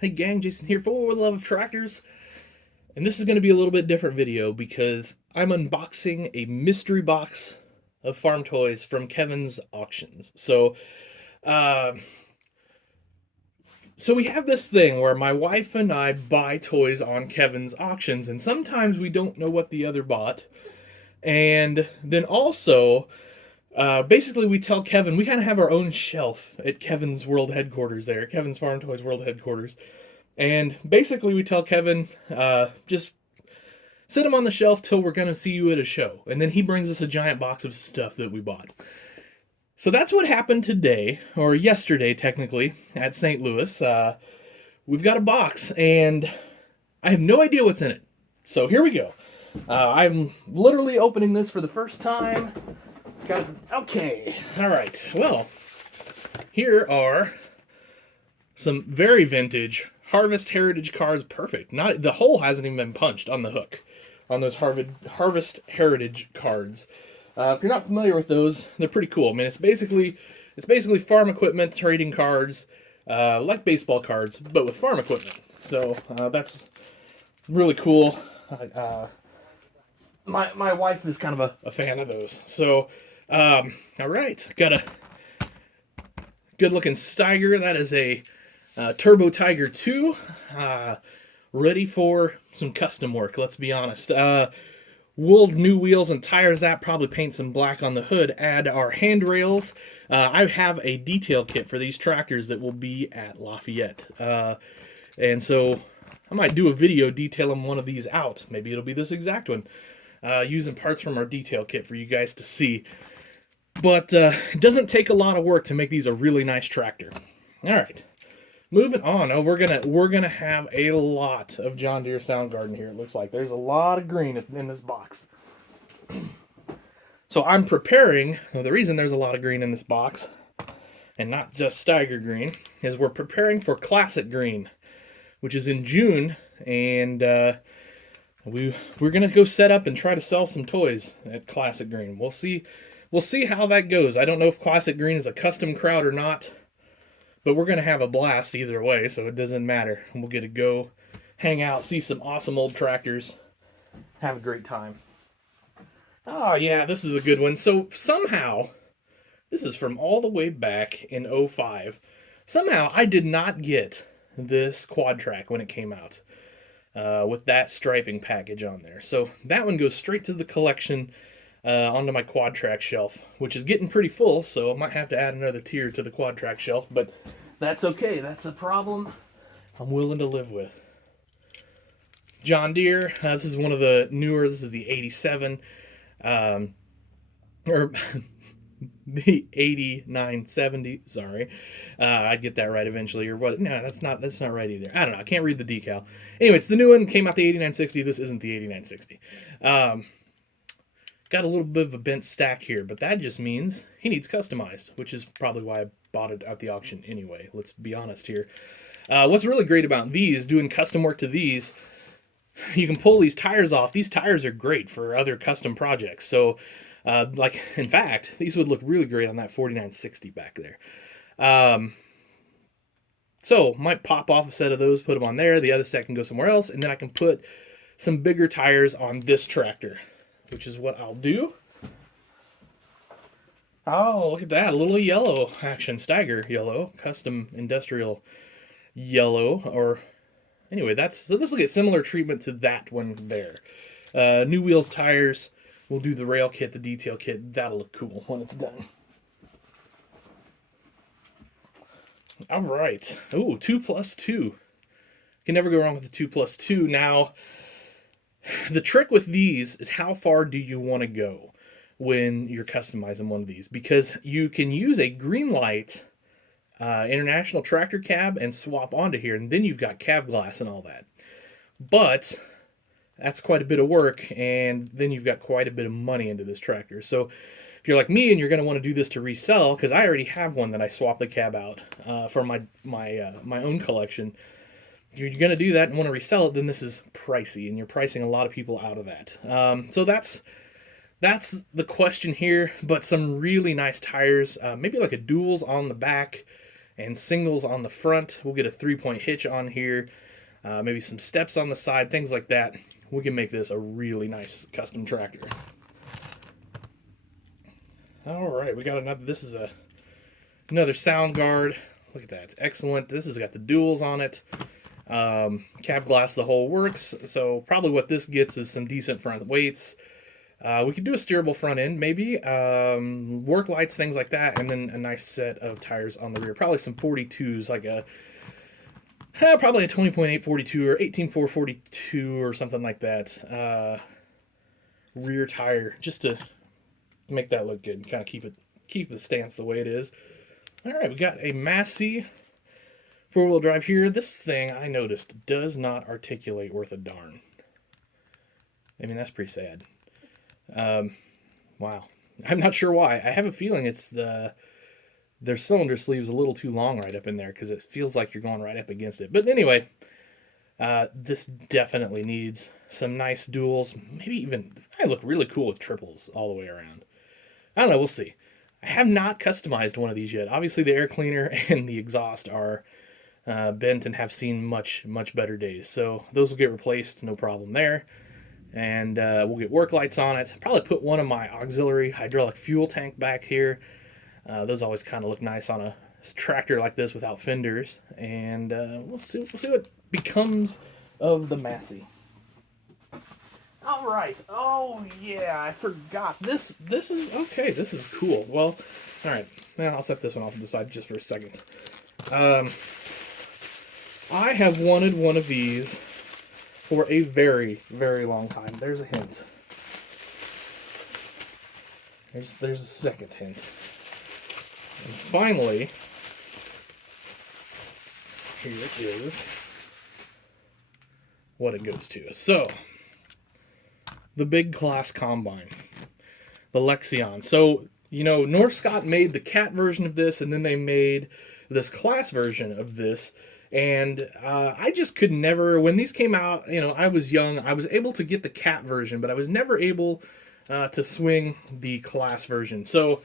Hey gang, Jason here for the Love of Tractors, and this is going to be a little bit different video because I'm unboxing a mystery box of farm toys from Kevin's auctions. Uh, so we have this thing where my wife and I buy toys on Kevin's auctions, and sometimes we don't know what the other bought. And then also, basically, we tell Kevin we kind of have our own shelf at Kevin's World Headquarters there, Kevin's Farm Toys World Headquarters. And basically, we tell Kevin, just sit him on the shelf till we're going to see you at a show. And then he brings us a giant box of stuff that we bought. So that's what happened today, or yesterday, technically, at St. Louis. We've got a box, and I have no idea what's in it. So here we go. I'm literally opening this for the first time. Okay, all right. Well, here are some very vintage Harvest Heritage cards. Perfect. Not the hole hasn't even been punched on the hook on those Harvest Heritage cards. If you're not familiar with those, they're pretty cool. I mean, it's basically farm equipment trading cards, like baseball cards, but with farm equipment. So that's really cool. My wife is kind of a fan of those. So all right, got a good looking Stiger. That is a Turbo Tiger 2, ready for some custom work, let's be honest. Wool, new wheels and tires, that probably paint some black on the hood, add our handrails. I have a detail kit for these tractors that will be at Lafayette. And so I might do a video detailing one of these out. Maybe it'll be this exact one, using parts from our detail kit for you guys to see. But it doesn't take a lot of work to make these a really nice tractor. All right. Moving on, we're gonna have a lot of John Deere Soundgarden here. It looks like there's a lot of green in this box. So I'm preparing. Well, the reason there's a lot of green in this box, and not just Stiger green, is we're preparing for Classic Green, which is in June, and we're gonna go set up and try to sell some toys at Classic Green. We'll see how that goes. I don't know if Classic Green is a custom crowd or not. But we're going to have a blast either way, so it doesn't matter. And we'll get to go hang out, see some awesome old tractors, have a great time. Oh, yeah, this is a good one. So somehow, this is from all the way back in '05. Somehow, I did not get this Quadtrac when it came out with that striping package on there. So that one goes straight to the collection onto my Quadtrac shelf, which is getting pretty full, so I might have to add another tier to the Quadtrac shelf, but that's okay. That's a problem I'm willing to live with. John Deere, this is one of the newer, this is the 87, or the 8970, sorry. I'd get that right eventually, or what? No, that's not right either. I don't know, I can't read the decal. Anyway, it's the new one, came out the 8960, this isn't the 8960. Got a little bit of a bent stack here, but that just means he needs customized, which is probably why I bought it at the auction anyway. Let's be honest here. What's really great about these, doing custom work to these, you can pull these tires off. These tires are great for other custom projects. So, like, in fact, these would look really great on that 4960 back there. So, might pop off a set of those, put them on there. The other set can go somewhere else, and then I can put some bigger tires on this tractor, which is what I'll do. Oh, look at that. A little yellow action. Stiger yellow. Custom industrial yellow. Or, anyway, so this will get similar treatment to that one there. New wheels, tires. We'll do the rail kit, the detail kit. That'll look cool when it's done. All right. Ooh, 2+2. Can never go wrong with the 2+2. Now, the trick with these is how far do you want to go when you're customizing one of these, because you can use a Greenlight International tractor cab and swap onto here, and then you've got cab glass and all that. But that's quite a bit of work, and then you've got quite a bit of money into this tractor. So if you're like me and you're going to want to do this to resell, because I already have one that I swapped the cab out for my own collection. You're going to do that and want to resell it, then this is pricey, and you're pricing a lot of people out of that. So that's the question here, but some really nice tires, maybe like a duals on the back, and singles on the front. We'll get a 3-point hitch on here, maybe some steps on the side, things like that. We can make this a really nice custom tractor. All right, we got another. This is another sound guard. Look at that, it's excellent. This has got the duals on it. Cab glass, the whole works. So probably what this gets is some decent front weights. We could do a steerable front end, maybe, work lights, things like that, and then a nice set of tires on the rear. Probably some 42s, like probably a 20.8 42 or 18.4 42 or something like that. Rear tire, just to make that look good and kind of keep the stance the way it is. All right, we got a Massey 4-wheel drive here. This thing, I noticed, does not articulate worth a darn. I mean, that's pretty sad. Wow. I'm not sure why. I have a feeling it's their cylinder sleeve's a little too long right up in there, because it feels like you're going right up against it. But anyway, this definitely needs some nice duals. Maybe even, I look really cool with triples all the way around. I don't know, we'll see. I have not customized one of these yet. Obviously, the air cleaner and the exhaust are bent and have seen much better days. So those will get replaced, no problem there. And we'll get work lights on it. Probably put one of my auxiliary hydraulic fuel tank back here. Those always kind of look nice on a tractor like this without fenders. And we'll see what becomes of the Massey. All right. Oh yeah, I forgot. This is okay. This is cool. Well, all right. Now I'll set this one off to the side just for a second. I have wanted one of these for a very long time. There's a hint. There's a second hint. And finally, here it is. What it goes to. So, the big class combine, the Lexion. So, you know, Northcott made the cat version of this, and then they made this class version of this. And I just could never, when these came out, you know, I was young, I was able to get the cat version, but I was never able to swing the class version. So,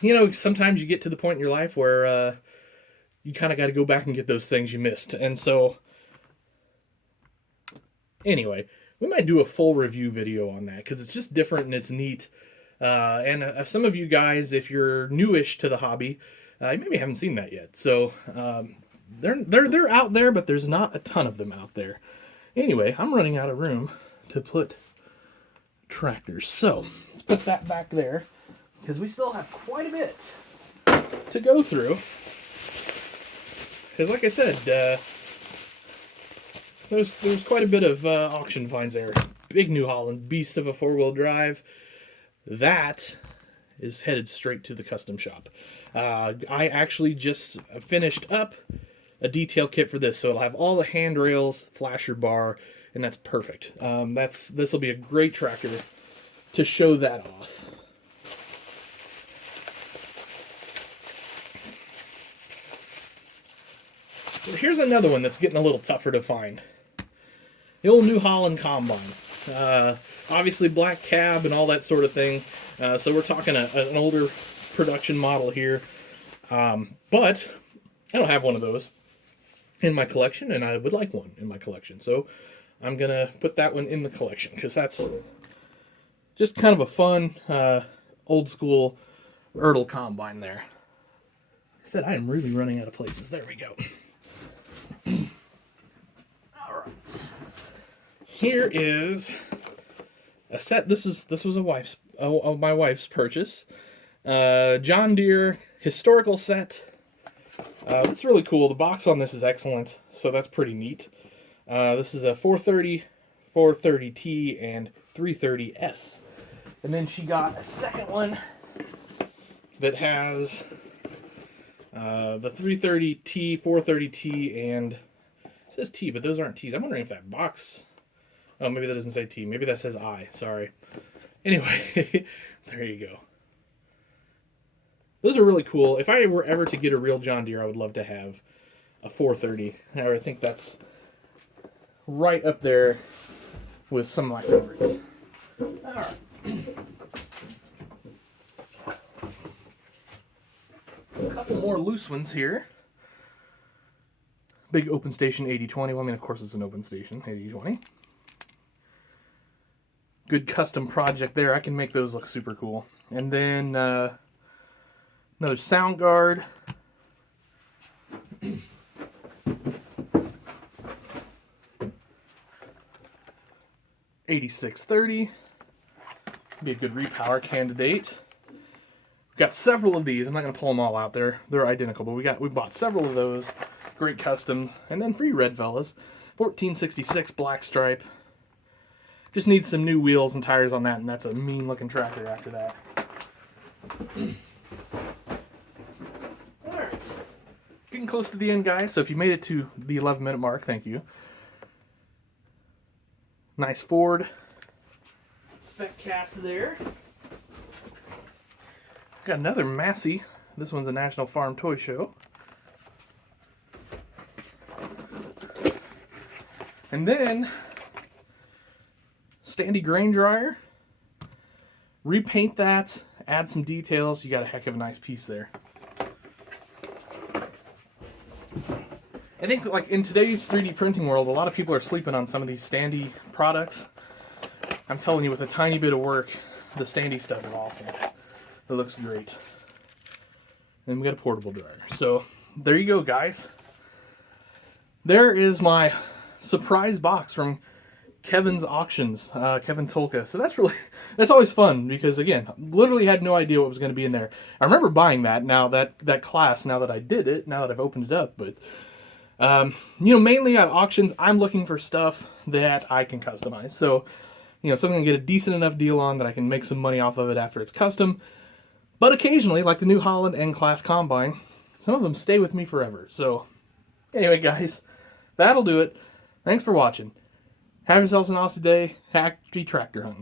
you know, sometimes you get to the point in your life where you kind of got to go back and get those things you missed. And so, anyway, we might do a full review video on that, because it's just different and it's neat. And some of you guys, if you're newish to the hobby, you maybe haven't seen that yet. So they're out there, but there's not a ton of them out there. Anyway, I'm running out of room to put tractors. So let's put that back there, because we still have quite a bit to go through. Because like I said, there's quite a bit of auction finds there. Big New Holland beast of a 4-wheel drive. That is headed straight to the custom shop. I actually just finished up a detail kit for this, so it'll have all the handrails, flasher bar, and that's perfect. This will be a great tractor to show that off. So here's another one that's getting a little tougher to find. The old New Holland combine. Obviously black cab and all that sort of thing. So we're talking an older production model here. But I don't have one of those in my collection, and I would like one in my collection. So I'm going to put that one in the collection, because that's just kind of a fun, old school Ertl combine there. Like I said, I am really running out of places. There we go. All right. Here is a set. This was my wife's purchase. John Deere historical set. It's really cool. The box on this is excellent, so that's pretty neat. This is a 430, 430T, and 330S. And then she got a second one that has the 330T, 430T, and it says T, but those aren't T's. I'm wondering if that box... Oh, maybe that doesn't say T. Maybe that says I. Sorry. Anyway, there you go. Those are really cool. If I were ever to get a real John Deere, I would love to have a 430. I think that's right up there with some of my favorites. All right. A couple more loose ones here. Big open station 8020. Well, I mean, of course it's an open station 8020. Good custom project there. I can make those look super cool. And then another sound guard. $86.30. Be a good repower candidate. We've got several of these. I'm not going to pull them all out there. They're identical, but we bought several of those. Great customs. And then free red fellas. 1466 black stripe. Just needs some new wheels and tires on that, and that's a mean looking tractor after that. Alright. Getting close to the end, guys, so if you made it to the 11-minute mark, thank you. Nice Ford spec cast there. Got another Massey. This one's a National Farm Toy Show. And then Standy grain dryer. Repaint that, add some details. You got a heck of a nice piece there. I think, like, in today's 3D printing world, a lot of people are sleeping on some of these Standy products. I'm telling you, with a tiny bit of work, the Standy stuff is awesome. It looks great. And we got a portable dryer. So there you go, guys. There is my surprise box from Kevin's Auctions, Kevin Tolka. So that's always fun because, again, literally had no idea what was going to be in there. I remember buying that class now that I did it, now that I've opened it up. But, you know, mainly at auctions, I'm looking for stuff that I can customize. So, you know, something I can get a decent enough deal on that I can make some money off of it after it's custom. But occasionally, like the new Holland N-Class Combine, some of them stay with me forever. So, anyway, guys, that'll do it. Thanks for watching. Have yourselves an awesome day. Happy tractor hunting.